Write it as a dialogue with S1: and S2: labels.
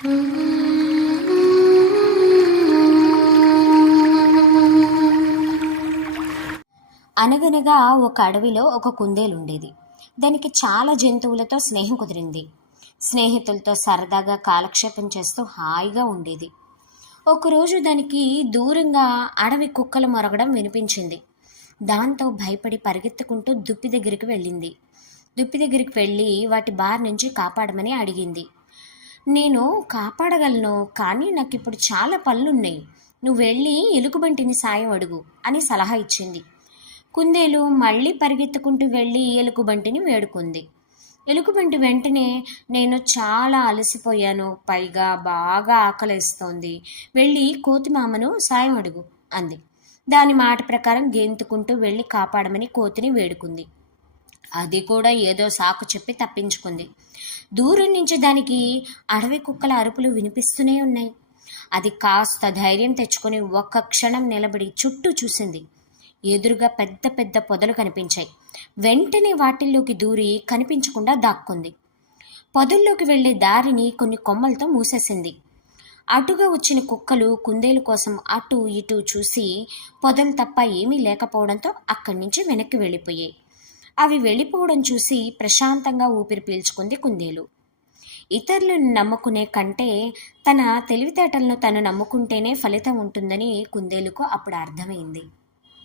S1: అనగనగా ఒక అడవిలో ఒక కుందేలు ఉండేది దానికి చాలా జంతువులతో స్నేహం కుదిరింది. స్నేహితులతో సరదాగా కాలక్షేపం చేస్తూ హాయిగా ఉండేది. ఒకరోజు దానికి దూరంగా అడవి కుక్కలు మొరగడం వినిపించింది. దాంతో భయపడి పరిగెత్తుకుంటూ దుప్పి దగ్గరికి వెళ్ళింది. దుప్పి దగ్గరికి వెళ్ళి వాటి బార్ నుంచి కాపాడమని అడిగింది. నేను కాపాడగలను కానీ నాకు ఇప్పుడు చాలా పనులున్నాయి. నువ్వు వెళ్ళి ఎలుగుబంటిని సాయం అడుగు అని సలహా ఇచ్చింది. కుందేలు మళ్ళీ పరిగెత్తుకుంటూ వెళ్ళి ఎలుగుబంటిని వేడుకుంది. ఎలుగుబంటి వెంటనే నేను చాలా అలసిపోయాను పైగా బాగా ఆకలిస్తోంది. వెళ్ళి కోతిమామను సాయం అడుగు అంది. దాని మాట ప్రకారం గెంతుకుంటూ వెళ్ళి కాపాడమని కోతిని వేడుకుంది. అది కూడా ఏదో సాకు చెప్పి తప్పించుకుంది. దూరం నుంచి దానికి అడవి కుక్కల అరుపులు వినిపిస్తూనే ఉన్నాయి. అది కాస్త ధైర్యం తెచ్చుకొని ఒక్క క్షణం నిలబడి చుట్టూ చూసింది. ఎదురుగా పెద్ద పెద్ద పొదలు కనిపించాయి. వెంటనే వాటిల్లోకి దూరి కనిపించకుండా దాక్కుంది. పొదల్లోకి వెళ్ళే దారిని కొన్ని కొమ్మలతో మూసేసింది. అటుగా వచ్చిన కుక్కలు కుందేలు కోసం అటు ఇటు చూసి పొదలు తప్ప ఏమీ లేకపోవడంతో అక్కడి నుంచి వెనక్కి వెళ్ళిపోయాయి. అవి వెళ్ళిపోవడం చూసి ప్రశాంతంగా ఊపిరి పీల్చుకుంది కుందేలు. ఇతరులను నమ్ముకునే కంటే తన తెలివితేటలను తను నమ్ముకుంటేనే ఫలితం ఉంటుందని కుందేలుకు అప్పుడు అర్థమైంది.